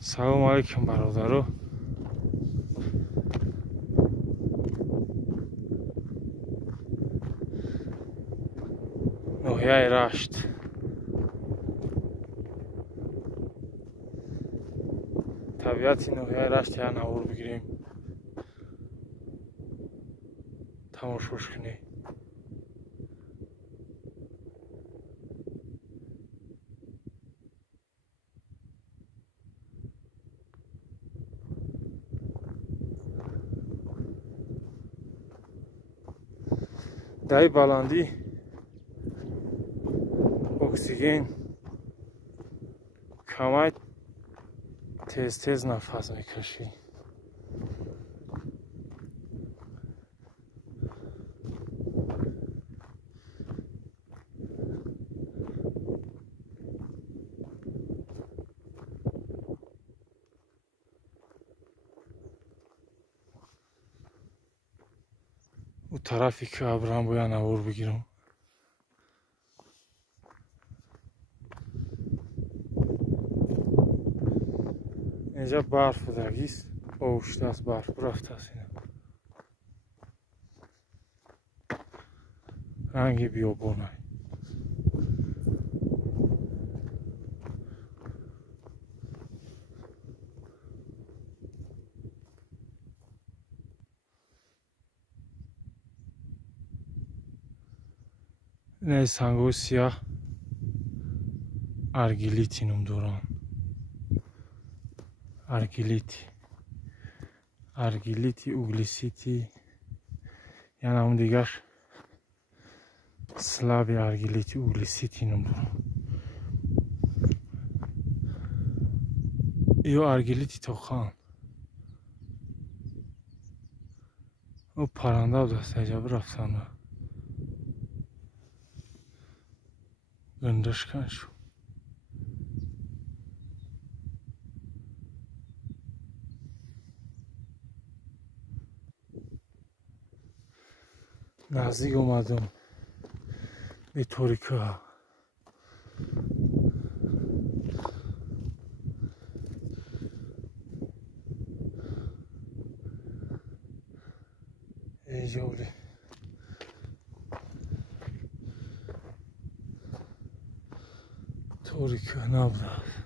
салом алейкум бародаро. ноҳияи Рашт. табиати ноҳияи Рашт як навор бигирем, тамошош кунем. дар баландӣ оксиген камай тез нафас мекашӣ. او тарафи кӯҳ бурам бояд навор бигирам. اینجا برف بودگیست، آوشته است، برف رفته است. رنگ بیابانه. این سنگ‌های سیاه аргилити ном доранд. аргилити, углисити, яъне ҳамон дигар слаби аргилити, углисити ном доранд. ё аргилити тоқан. о парранда будааст, аҷа бирафтанд. гандашкан шуд. наздик омадам به توریکا. ایجولی توریکا نبرد.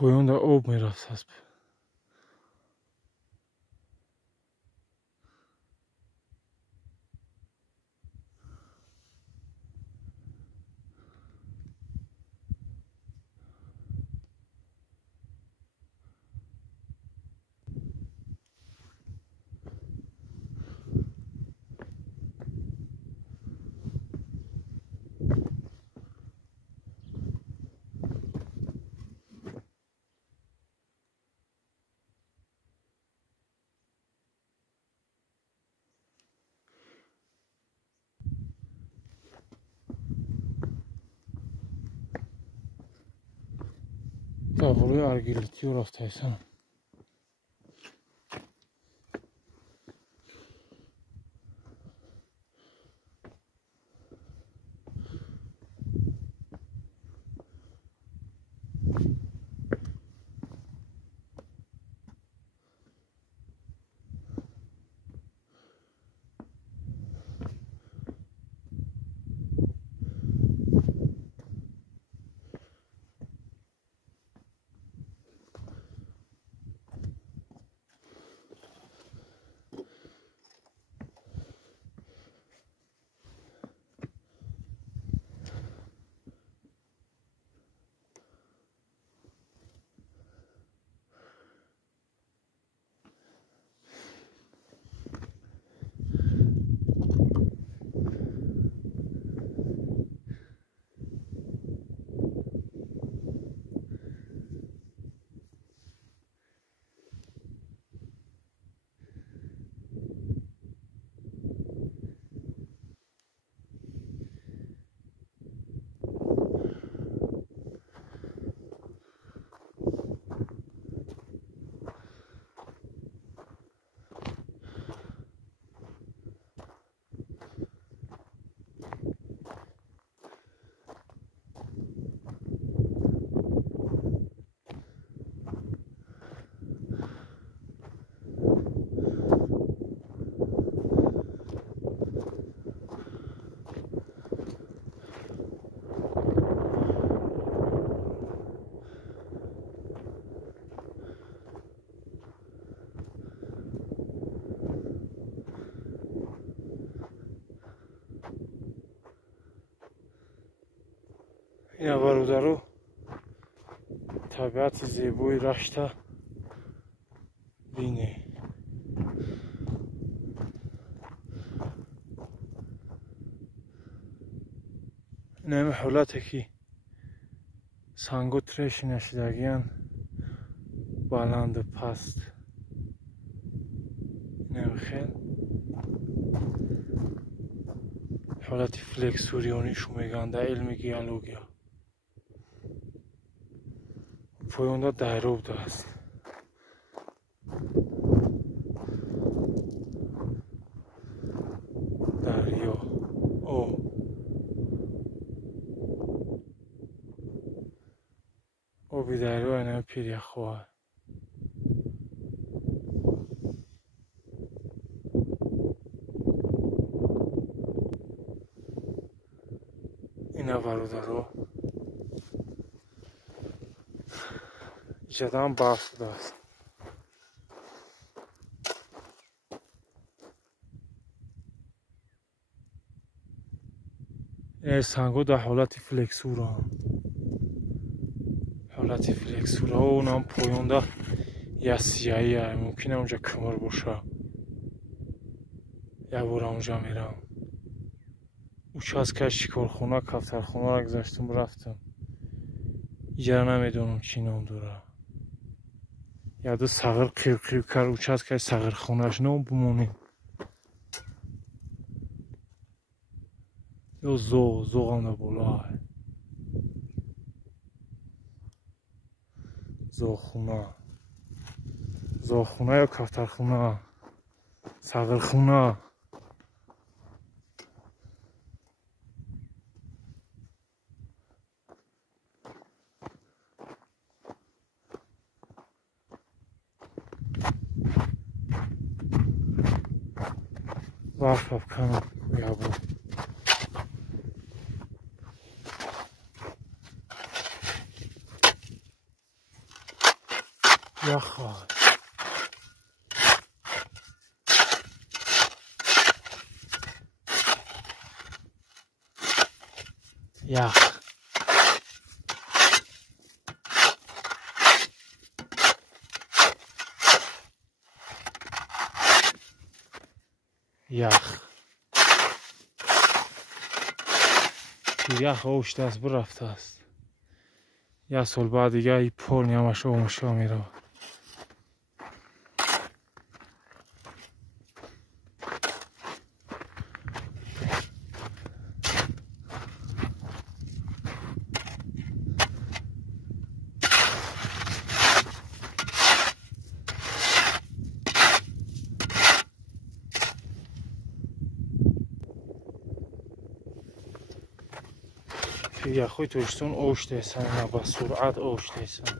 پایان در آب میرفت اسب. Davulu argiliti рафтайсан. ина бародару табиати зебои рашта бине. ин ҳамин ҳолате ки сангу треши нашидагиян баланду паст. ин хел ҳолати флексурионишу мегӯянд дар илми геология. поёнда дайроб дааст. дарё оби дарё ин пиряхоа. ина бародаро ҷадан барф будааст. ин сангҳо дар ҳолати флексураанд. ҳолати флексурао онам поёнда ясияия. мумкина онҷа кӯмир боша. як бора онҷа мерам. участкаи шикорхона, кафтархонаро гузаштум рафтам. иҷара намедонам чӣ ном дорад. яду сағир қивқив кард. участкаи сағирхонааш ном бимонем. ё зоғам дар болаа. зоғхона ё кафтархона, сағирхона. барф афканам ябон. яха ях ях оштааст бирафтааст. як сол баъд дига и полни ҳамаш омӯша меравад. яхои тоҷикистон оштесан, ба суръат оштесан.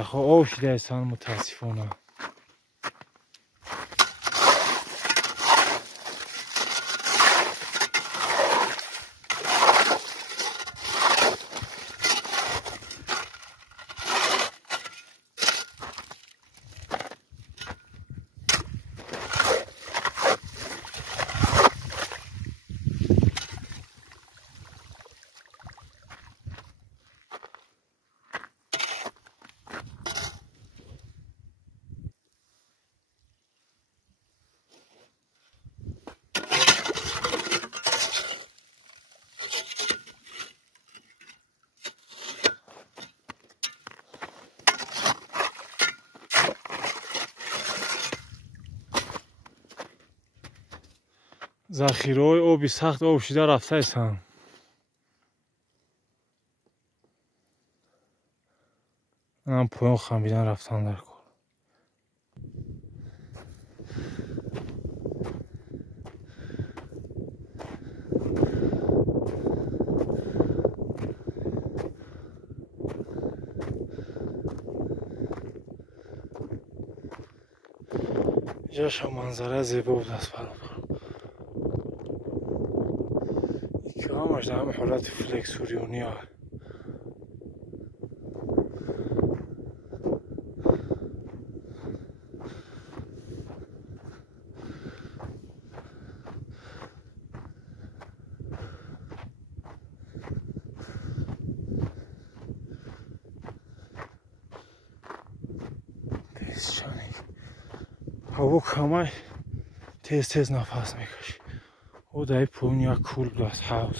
яхо оштесан мутаассифона. захираҳои оби сахт об шуда рафтаесан. манам поён хамидан рафтам дар кор. اینجا منظره زیبا بود است برام. این که همش در همه حالت فلکسوریونی ها. هوا کامل تیز نفس میکشی. او در پایین یک کول بود از حوض.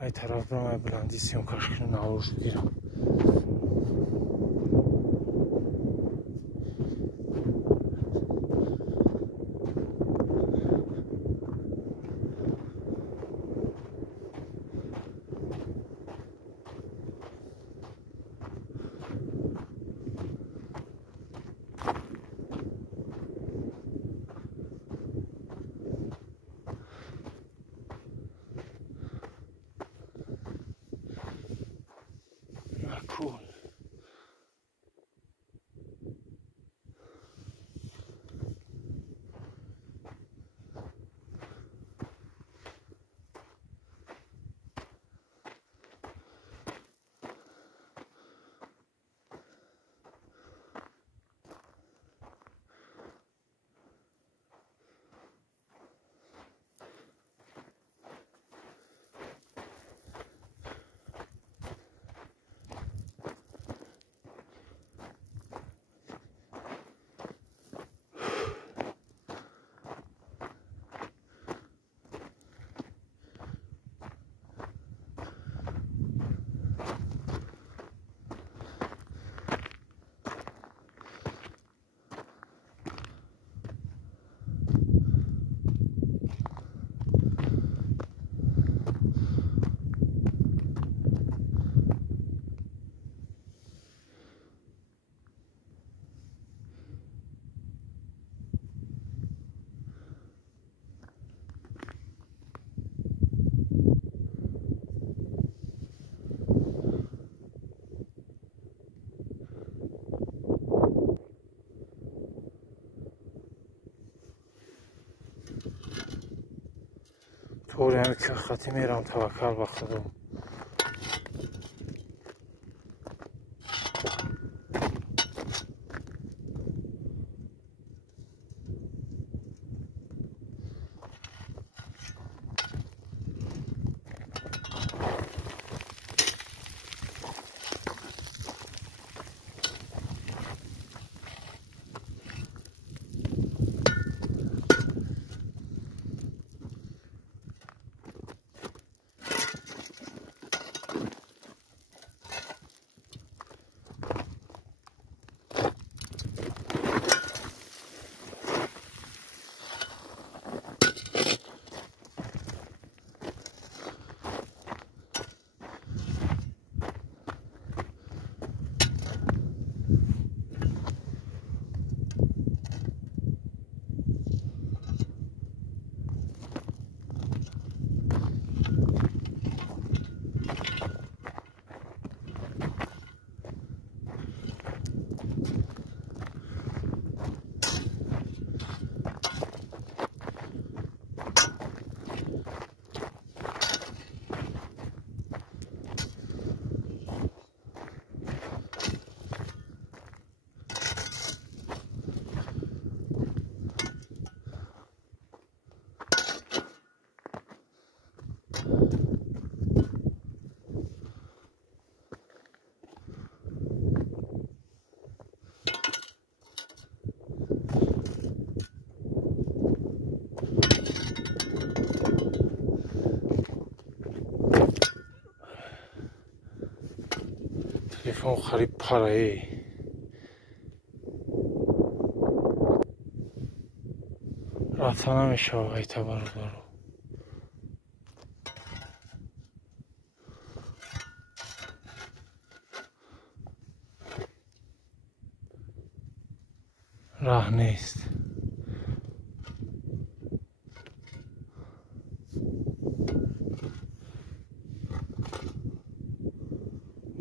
ای طرف برم بلندی سیون کشکی رو نواش بگیرم. Cool. طوری همی که خطی میرم توکل وقت دوم. تلفن خرید پاره‌ای. رفتن نمیشه آقای تبردارو. راه نیست.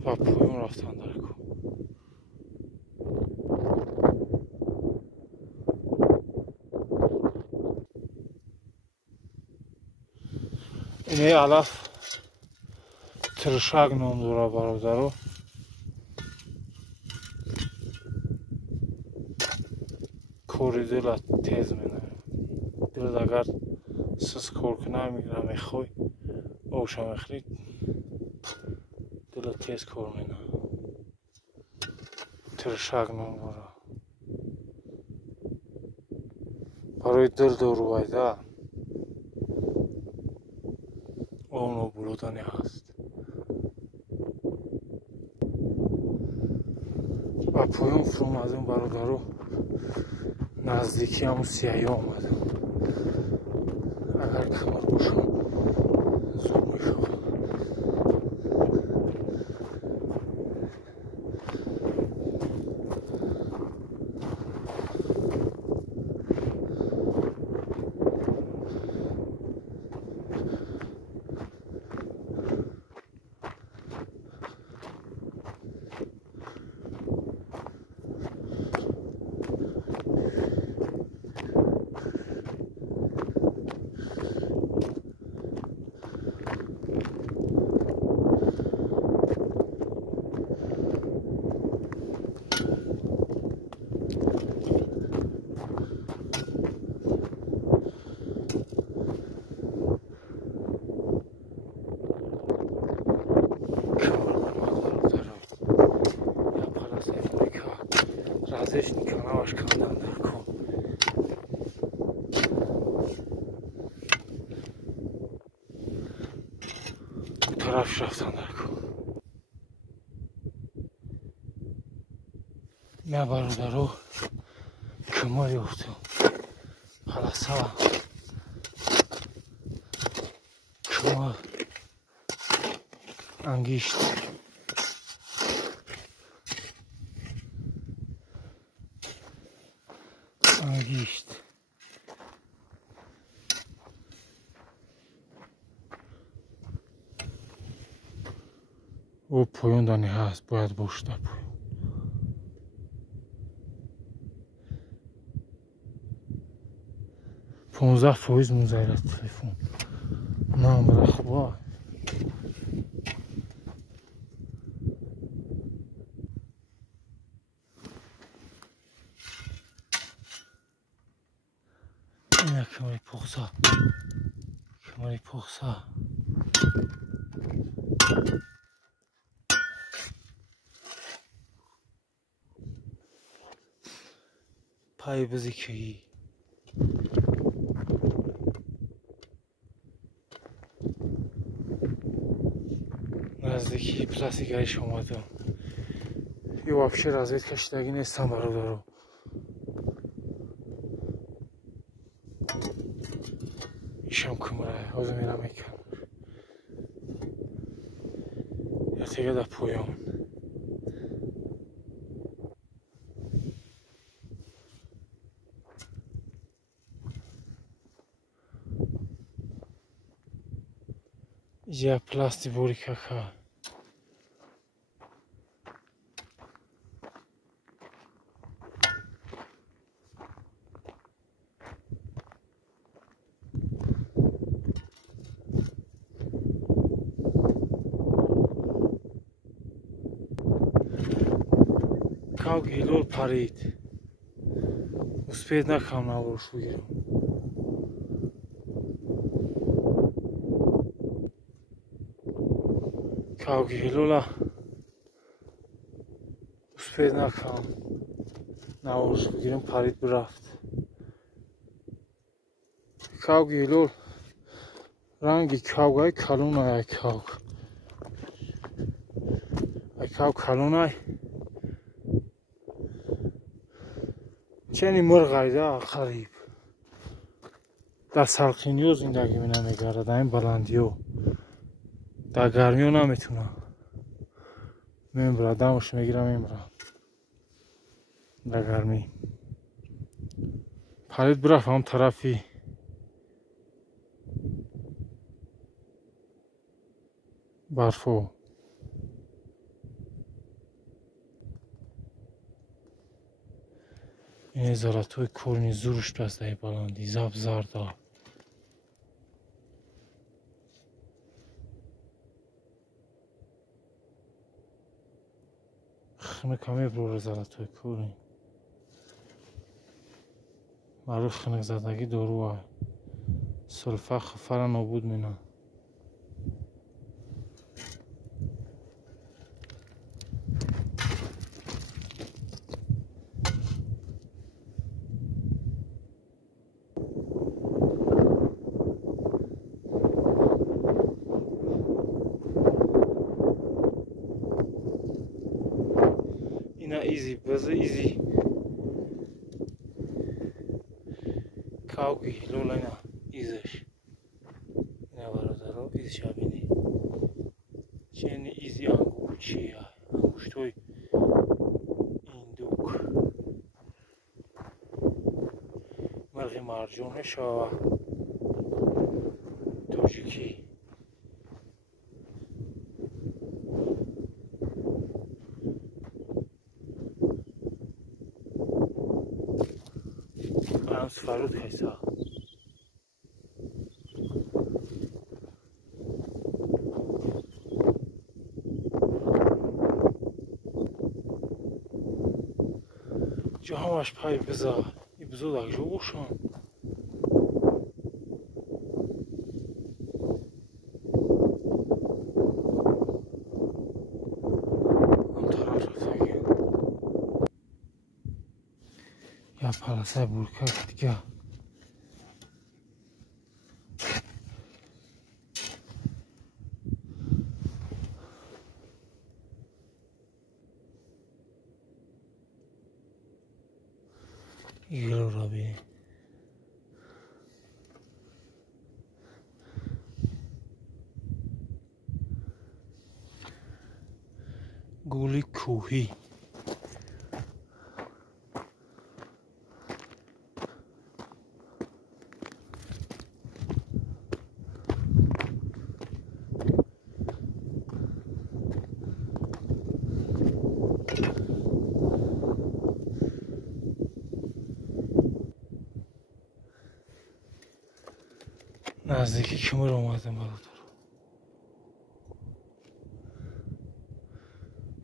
و پایون رفتن داره کن. اینه علف ترشک نام داره برادرو. کوری دلت تیز مینه. دلت اگر سس کور کنه میگیره خوی اوشا میخرید دلت تیز کور مینه. ترشک نام داره. برای دل دورو بایده اونو بلودنی هست و پایون فرو اومدم برادرو نزدیکی همون سیاهی آمدم. اگر کمر باشم زود میشم. Razeš nikana vaškandan darko. Bu taraf şaftan darko. Ne barudaro kımar yoktu. Halasa kımar angişt. Angişt. او پایون دانی هست باید باشده پایون. 15% منزایرت تلفن نامره خوبه. اینه کمری پخصا کمری پخصا پای بزی کهی نزدیکی پلاستیکایش اومدم. یه وابشه رازوید کشیدگی نیستم برادرو. ایشم کمره آزو میرم میکن یا تیگه در پویان یه پلاستی بوری که کاو گیلول پرید اسپید نکم نوارش بگیرم. کاو گیلول اسپید نکم نوارش بگیرم پرید برفت. کاو گیلول رنگی کاوگای کلون های کاو کاو کلون های چنین مرغایی ده قریب در سلخینیو زندگی می نمیگره. در این بلندیو در گرمیو نمیتونه میمبره دمش میگیرم میمبره در گرمی پرید برفت هم طرفی برفو. این ازالتوی کرنی زورش دست ای بلندی زب زرده خنک همه برو زده توی کورین برای خنک زدگی داروه سلفه خفر نابود مینه اینا ایزی بزه ایزی کاوگی لولا اینا ایزش اینا برادر ایز شبینی چنی ایزی انگوش چیه انگوش توی ایندوک مرغی مرجونه شا توجیکی برام سفرود خیسا جا همش پای بزا ای بزو داک جو بوشون هم طرف رفتگی یا پلسه برکه دیگه ایلو را بینی گولی کوهی نزدیکی کمر اومدم برادر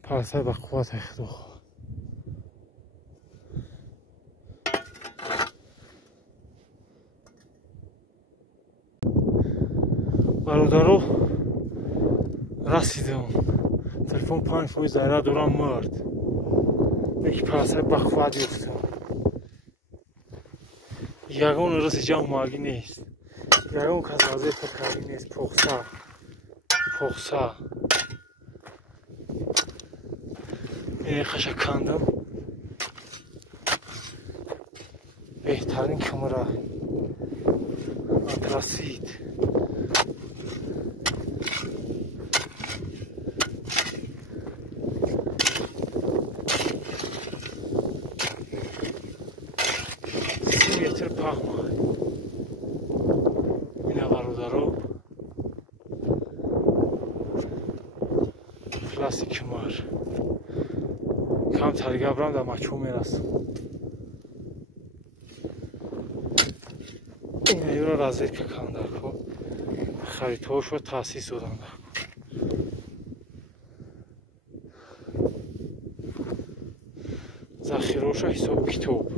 پلسه به قوت اخدو برادرو رسیدم تلفن 5 ذره دورم مرد یک پلسه به قوت یفتم یگان رسیجم ماگی نیست یگان کس وزیر پکاری نیست پخصه اینه خشک کندم بهترین کمره رسید پخمه اینه برادرو کلاسی کمر کم تریگه برم در مچو میرسم اینه یو را رزید که کندر کن خریدهاش رو تاسیس دادن ذخیرهاش حساب کتاب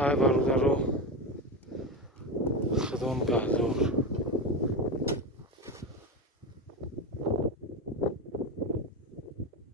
خیلی برادرو خدام گهدار